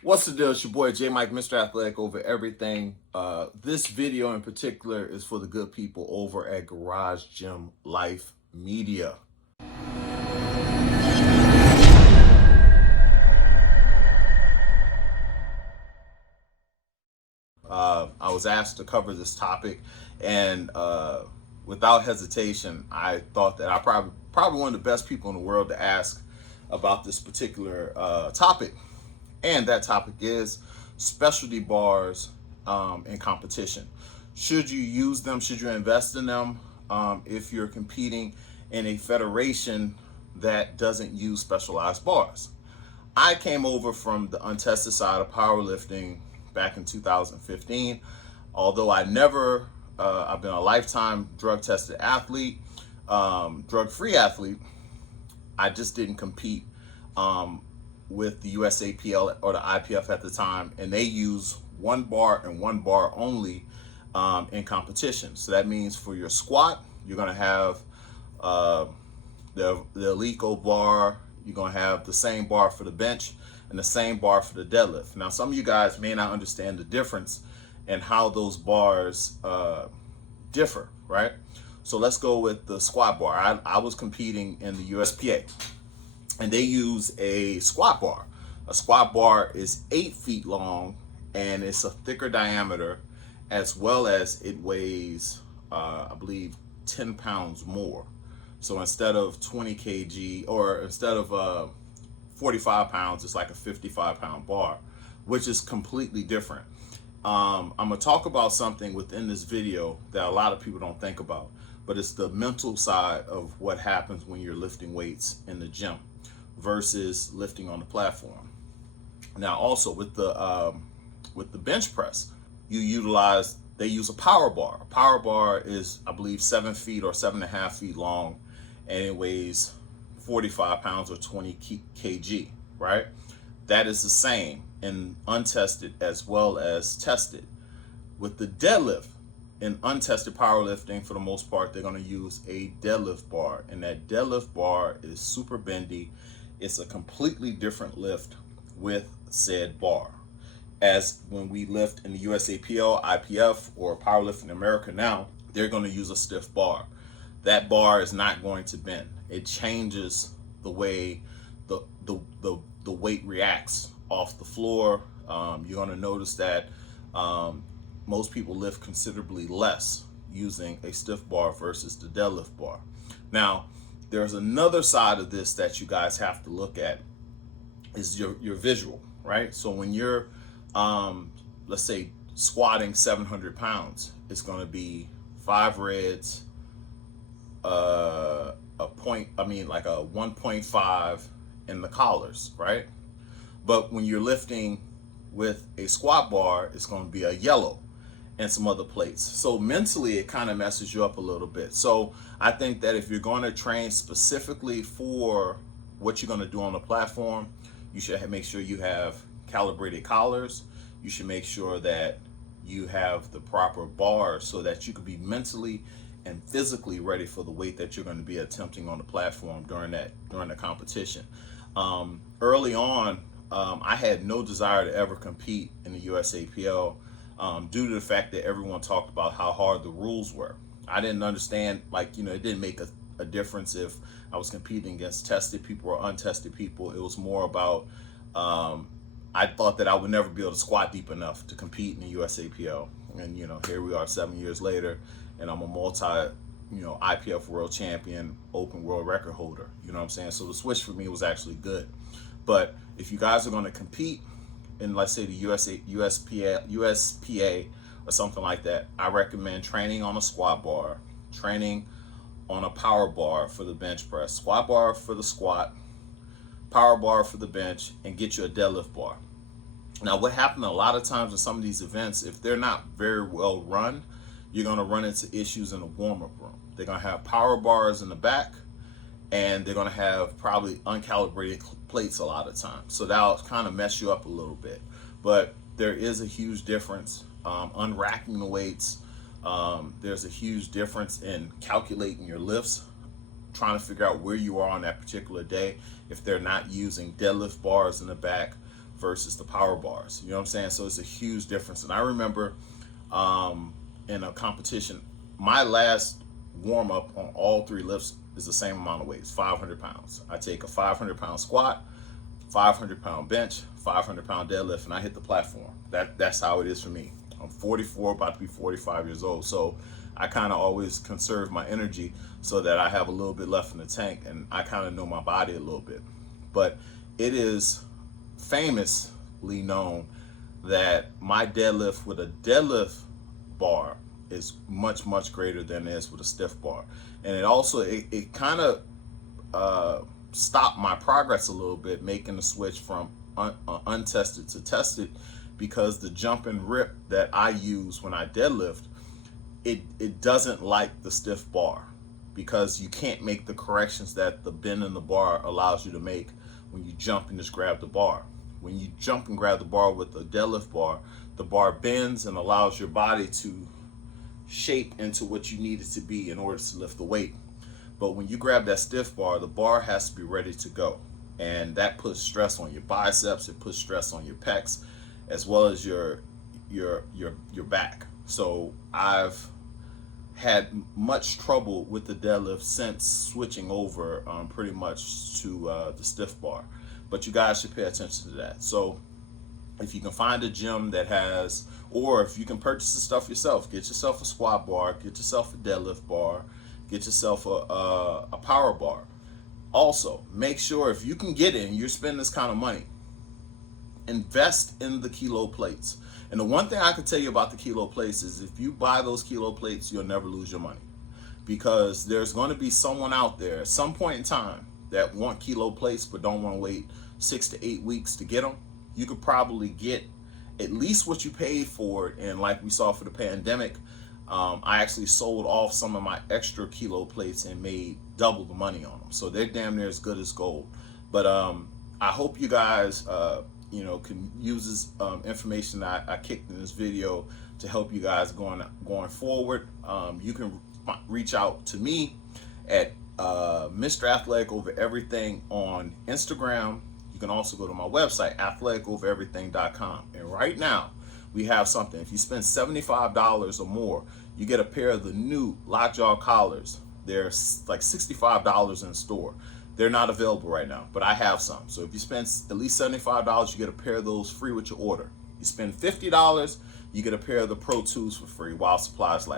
What's the deal? It's your boy Jaisyn Mike, Mr. Athletic over everything. This video in particular is for the good people over at Garage Gym Life Media. I was asked to cover this topic, and without hesitation, I thought that I probably one of the best people in the world to ask about this particular topic. And that topic is specialty bars in competition. Should you use them? Should you invest in them if you're competing in a federation that doesn't use specialized bars? I came over from the untested side of powerlifting back in 2015. Although I've been a lifetime drug tested athlete, drug free athlete, I just didn't compete with the USAPL or the IPF at the time, and they use one bar and one bar only in competition. So that means for your squat, you're going to have the Alico bar, you're going to have the same bar for the bench and the same bar for the deadlift. Now, some of you guys may not understand the difference and how those bars differ, right? So let's go with the squat bar. I was competing in the USPA, and they use a squat bar. A squat bar is 8 feet long, and it's a thicker diameter, as well as it weighs, I believe, 10 pounds more. So instead of 20 kg, or instead of 45 pounds, it's like a 55-pound bar, which is completely different. I'm gonna talk about something within this video that a lot of people don't think about, but it's the mental side of what happens when you're lifting weights in the gym versus lifting on the platform. Now, also with the bench press, they use a power bar. A power bar is, I believe, 7 feet or 7.5 feet long, and it weighs 45 pounds or 20 kg, right? That is the same in untested as well as tested. With the deadlift, in untested powerlifting, for the most part, they're going to use a deadlift bar, and that deadlift bar is super bendy. It's a completely different lift with said bar. As when we lift in the USAPL, IPF, or Powerlifting America now, they're going to use a stiff bar. That bar is not going to bend. It changes the way the weight reacts off the floor. You're going to notice that most people lift considerably less using a stiff bar versus the deadlift bar. Now, there's another side of this that you guys have to look at, is your visual, right? So when you're, let's say, squatting 700 pounds, it's going to be 5 reds, like a 1.5 in the collars, right? But when you're lifting with a squat bar, it's going to be a yellow and some other plates. So mentally, it kind of messes you up a little bit. So I think that if you're going to train specifically for what you're going to do on the platform, you should make sure you have calibrated collars. You should make sure that you have the proper bars so that you can be mentally and physically ready for the weight that you're going to be attempting on the platform during the competition. Early on, I had no desire to ever compete in the USAPL due to the fact that everyone talked about how hard the rules were. I didn't understand, it didn't make a difference if I was competing against tested people or untested people. It was more about, I thought that I would never be able to squat deep enough to compete in the USAPL. And, here we are 7 years later, and I'm a IPF world champion, open world record holder. You know what I'm saying? So the switch for me was actually good. But if you guys are going to compete in, let's say, the USPA or something like that, I recommend training on a squat bar, training on a power bar for the bench press, squat bar for the squat, power bar for the bench, and get you a deadlift bar. Now, what happened a lot of times in some of these events, if they're not very well run, you're going to run into issues in the warm-up room. They're going to have power bars in the back, and they're going to have probably uncalibrated plates a lot of times. So that'll kind of mess you up a little bit. But there is a huge difference unracking the weights. There's a huge difference in calculating your lifts, trying to figure out where you are on that particular day. If they're not using deadlift bars in the back versus the power bars. You know what I'm saying? So it's a huge difference. And I remember in a competition, my last warm up on all three lifts is the same amount of weight. It's 500 pounds. I take a 500-pound squat, 500-pound bench, 500-pound deadlift, and I hit the platform. That's how it is for me. I'm 44, about to be 45 years old. So I kind of always conserve my energy so that I have a little bit left in the tank, and I kind of know my body a little bit. But it is famously known that my deadlift with a deadlift bar is much, much greater than it is with a stiff bar. And it also, it kind of stopped my progress a little bit, making the switch from untested to tested, because the jump and rip that I use when I deadlift, it doesn't like the stiff bar, because you can't make the corrections that the bend in the bar allows you to make when you jump and just grab the bar. When you jump and grab the bar with the deadlift bar, the bar bends and allows your body to shape into what you need it to be in order to lift the weight. But when you grab that stiff bar, the bar has to be ready to go. And that puts stress on your biceps, it puts stress on your pecs, as well as your back. So I've had much trouble with the deadlift since switching over pretty much to the stiff bar. But you guys should pay attention to that. So if you can find a gym that has, or if you can purchase the stuff yourself, get yourself a squat bar, get yourself a deadlift bar, get yourself a power bar. Also, make sure if you can get it and you're spending this kind of money, invest in the kilo plates. And the one thing I can tell you about the kilo plates is if you buy those kilo plates, you'll never lose your money, because there's going to be someone out there at some point in time that want kilo plates but don't want to wait 6 to 8 weeks to get them. You could probably get at least what you paid for it. And like we saw for the pandemic, I actually sold off some of my extra kilo plates and made double the money on them. So they're damn near as good as gold. But I hope you guys can use this information that I kicked in this video to help you guys going forward. You can reach out to me at Mr. Athletic Over Everything on Instagram. You can also go to my website, athleticovereverything.com. And right now, we have something. If you spend $75 or more, you get a pair of the new Lockjaw collars. They're like $65 in store. They're not available right now, but I have some. So if you spend at least $75, you get a pair of those free with your order. You spend $50, you get a pair of the Pro 2s for free while supplies last.